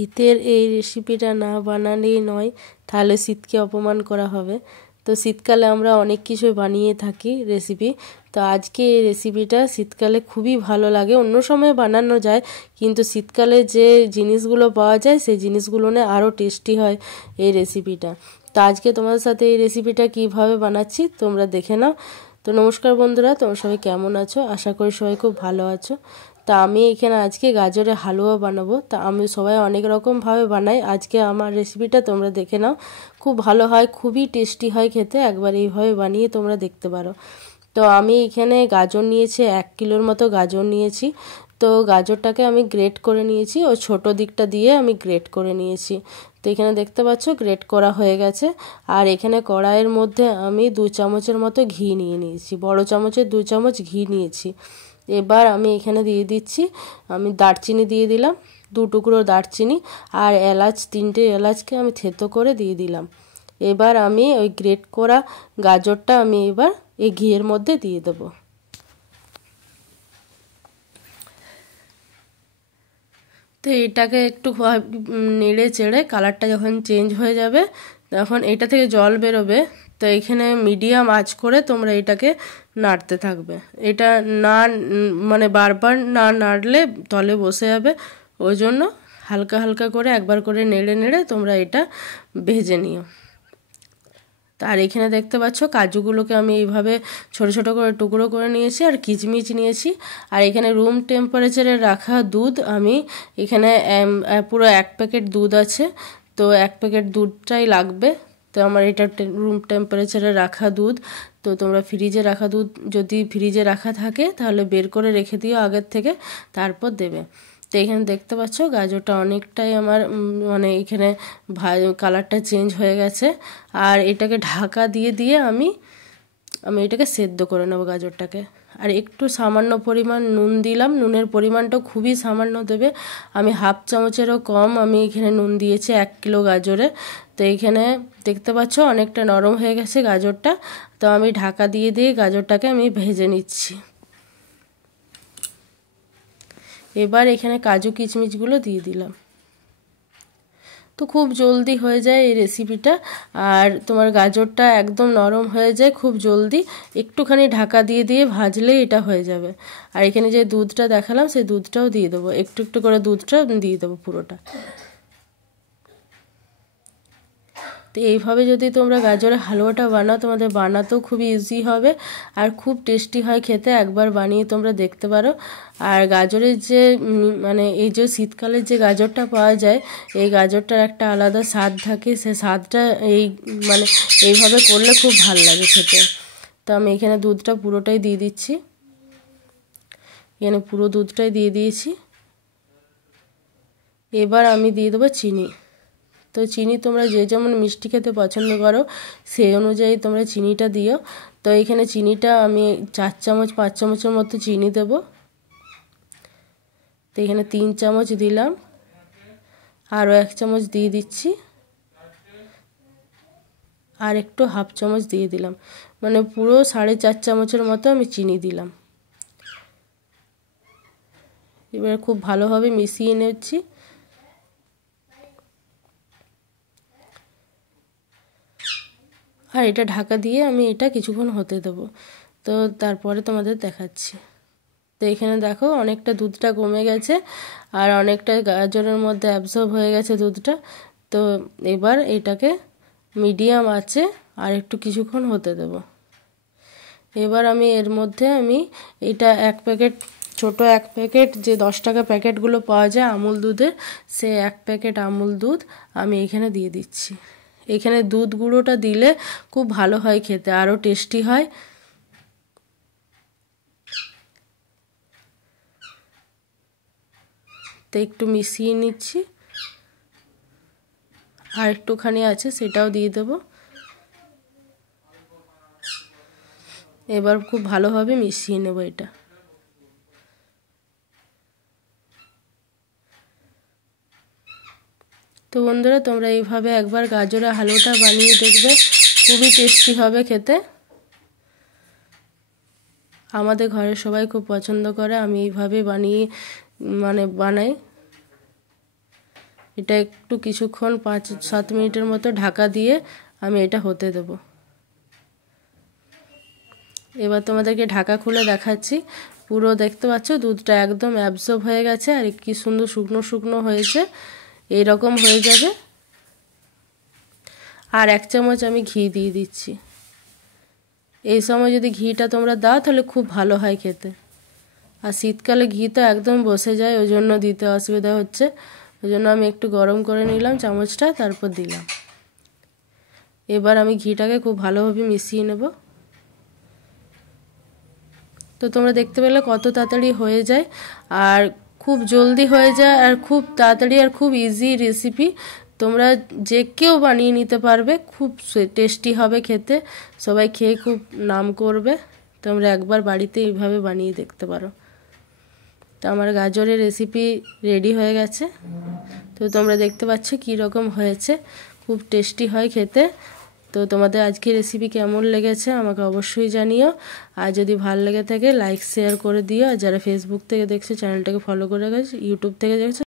শীতের এই রেসিপিটা না বানালেই নয়, তাহলে শীতকে অপমান করা হবে। তো শীতকালে আমরা অনেক কিছু বানিয়ে থাকি রেসিপি। তো আজকে এই রেসিপিটা শীতকালে খুবই ভালো লাগে, অন্য সময় বানানো যায়, কিন্তু শীতকালে যে জিনিসগুলো পাওয়া যায় সেই জিনিসগুলো নিয়ে আরও টেস্টি হয় এই রেসিপিটা। তো আজকে তোমাদের সাথে এই রেসিপিটা কিভাবে বানাচ্ছি তোমরা দেখে নাও। তো নমস্কার বন্ধুরা, তোমরা সবাই কেমন আছো? আশা করি সবাই খুব ভালো আছো। তা আমি এখানে আজকে গাজরের হালুয়া বানাবো। তা আমি সবাই অনেক রকমভাবে বানাই, আজকে আমার রেসিপিটা তোমরা দেখে নাও। খুব ভালো হয়, খুবই টেস্টি হয় খেতে, একবার এইভাবে বানিয়ে তোমরা দেখতে পারো। তো আমি এখানে গাজর নিয়েছি, 1 কিলোর মতো গাজর নিয়েছি। তো গাজরটাকে আমি গ্রেট করে নিয়েছি, ও ছোট দিকটা দিয়ে আমি গ্রেট করে নিয়েছি। তো এখানে দেখতে পাচ্ছ গ্রেট করা হয়ে গেছে। আর এখানে কড়াইয়ের মধ্যে আমি 2 চামচের মতো ঘি নিয়ে নিয়েছি, বড় চামচের 2 চামচ ঘি নিয়েছি। এবার আমি এখানে দিয়ে দিচ্ছি, আমি দারচিনি দিয়ে দিলাম, 2 টুকরো দারচিনি, আর এলাচ, 3টে এলাচকে আমি থেতো করে দিয়ে দিলাম। এবার আমি ওই গ্রেট করা গাজরটা আমি এবার এই ঘিয়ের মধ্যে দিয়ে দেবো। তো এটাকে একটু নেড়ে চেড়ে কালারটা যখন চেঞ্জ হয়ে যাবে তখন এটা থেকে জল বেরোবে। তো এখানে মিডিয়াম আঁচ করে তোমরা এটাকে নাড়তে থাকবে। এটা না মানে বারবার না নাড়লে তলে বসে যাবে, ওই জন্য হালকা হালকা করে একবার করে নেড়ে নেড়ে তোমরা এটা ভেজে নিও। আর এখানে দেখতে পাচ্ছ কাজুগুলোকে আমি এইভাবে ছোট ছোট করে টুকরো করে নিয়েছি, আর কিচমিচ নিয়েছি। আর এখানে রুম টেম্পারেচারে রাখা দুধ, আমি এখানে পুরো 1 প্যাকেট দুধ আছে। তো 1 প্যাকেট দুধটাই লাগবে। তো আমার এটা রুম টেম্পারেচারে রাখা দুধ। তো তোমরা ফ্রিজে রাখা দুধ, যদি ফ্রিজে রাখা থাকে তাহলে বের করে রেখে দিও আগের থেকে, তারপর দেবে। তো এখানে দেখতে পাচ্ছ গাজরটা অনেকটাই আমার মানে এখানে কালারটা চেঞ্জ হয়ে গেছে। আর এটাকে ঢাকা দিয়ে দিয়ে আমি এটাকে সেদ্ধ করে নেবো গাজরটাকে। আর একটু সামান্য পরিমাণ নুন দিলাম, নুনের পরিমাণটাও খুবই সামান্য দেবে। আমি 1/2 চামচেরও কম আমি এখানে নুন দিয়েছি 1 কিলো গাজরে। তো এইখানে দেখতে পাচ্ছ অনেকটা নরম হয়ে গেছে গাজরটা। তো আমি ঢাকা দিয়ে দিয়ে গাজরটাকে আমি ভেজে নিচ্ছি। এবার এখানে কাজু কিশমিশগুলো দিয়ে দিলাম। তো খুব জলদি হয়ে যায় এই রেসিপিটা, আর তোমার গাজরটা একদম নরম হয়ে যায় খুব জলদি। একটুখানি ঢাকা দিয়ে দিয়ে ভাজলেই এটা হয়ে যাবে। আর এখানে যে দুধটা দেখালাম সেই দুধটাও দিয়ে দেবো, একটু একটু করে দুধটা দিয়ে দেবো পুরোটা। তো এইভাবে যদি তোমরা গাজরের হালুয়াটা বানাও, তোমাদের বানাতেও খুবই ইজি হবে আর খুব টেস্টি হয় খেতে, একবার বানিয়ে তোমরা দেখতে পারো। আর গাজরের যে মানে এই যে শীতকালের যে গাজরটা পাওয়া যায়, এই গাজরটার একটা আলাদা স্বাদ থাকে, সে স্বাদটা এই মানে এইভাবে করলে খুব ভালো লাগে খেতে। তো আমি এখানে দুধটা পুরোটাই দিয়ে দিচ্ছি, এখানে পুরো দুধটাই দিয়ে দিয়েছি। এবার আমি দিয়ে দেবো চিনি। তো চিনি তোমরা যে যেমন মিষ্টি খেতে পছন্দ করো সেই অনুযায়ী তোমরা চিনিটা দিও। তো এখানে চিনিটা আমি 4 চামচ 5 চামচের মতো চিনি দেবো। তো এখানে 3 চামচ দিলাম, আরও 1 চামচ দিয়ে দিচ্ছি, আর একটু 1/2 চামচ দিয়ে দিলাম, মানে পুরো 4.5 চামচের মতো আমি চিনি দিলাম। এবার খুব ভালোভাবে মিশিয়ে নিচ্ছি। আর এটা ঢাকা দিয়ে আমি এটা কিছুক্ষণ হতে দেবো। তো তারপরে তোমাদের দেখাচ্ছি। তো এখানে দেখো অনেকটা দুধটা কমে গেছে, আর অনেকটা গাজরের মধ্যে অ্যাবজর্ব হয়ে গেছে দুধটা। তো এবার এটাকে মিডিয়াম আছে আর একটু কিছুক্ষণ হতে দেব। এবার আমি এর মধ্যে এটা 1 প্যাকেট, ছোট 1 প্যাকেট যে 10 টাকা প্যাকেটগুলো পাওয়া যায় আমুল দুধের, সে 1 প্যাকেট আমুল দুধ আমি এখানে দিয়ে দিচ্ছি। এখানে দুধ গুঁড়োটা দিলে খুব ভালো হয় খেতে, আরও টেস্টি হয়। তো একটু মিশিয়ে নিচ্ছি, আর একটুখানি আছে সেটাও দিয়ে দেবো। এবার খুব ভালোভাবে মিশিয়ে নেব এটা। তো বন্ধুরা তোমরা এইভাবে একবার গাজরের হালুয়াটা বানিয়ে দেখবে, খুবই টেস্টি হবে খেতে। আমাদের ঘরের সবাই খুব পছন্দ করে, আমি এইভাবে বানাই। এটা একটু কিছুক্ষণ 5-7 মিনিটের মতো ঢাকা দিয়ে আমি এটা হতে দেব। এবার তোমাদেরকে ঢাকা খুলে দেখাচ্ছি। পুরো দেখতে পাচ্ছ দুধটা একদম অ্যাবজর্ব হয়ে গেছে আর কি সুন্দর শুকনো শুকনো হয়েছে, এইরকম হয়ে যাবে। আর 1 চামচ আমি ঘি দিয়ে দিচ্ছি। এই সময় যদি ঘিটা তোমরা দাও তাহলে খুব ভালো হয় খেতে। আর শীতকালে ঘি তো একদম বসে যায়, ওই জন্য দিতে অসুবিধা হচ্ছে, ওই জন্য আমি একটু গরম করে নিলাম চামচটা, তারপর দিলাম। এবার আমি ঘিটাকে খুব ভালোভাবে মিশিয়ে নেব। তো তোমরা দেখতে পেলে কত তাড়াতাড়ি হয়ে যায়, আর খুব জলদি হয়ে যায়, আর খুব তাড়াতাড়ি আর খুব ইজি রেসিপি। তোমরা যে কেউ বানিয়ে নিতে পারবে, খুব টেস্টি হবে খেতে, সবাই খেয়ে খুব নাম করবে। তোমরা একবার বাড়িতে এইভাবে বানিয়ে দেখতে পারো। তো আমার গাজরের রেসিপি রেডি হয়ে গেছে। তো তোমরা দেখতে পাচ্ছ কী রকম হয়েছে, খুব টেস্টি হয় খেতে। তো তোমাদের আজকের রেসিপি কেমন লেগেছে আমাকে অবশ্যই জানিও। আর যদি ভালো লেগে থাকে লাইক শেয়ার করে দিও। আর যারা ফেসবুক থেকে দেখছো চ্যানেলটাকে ফলো করে গেছে, ইউটিউব থেকে দেখছো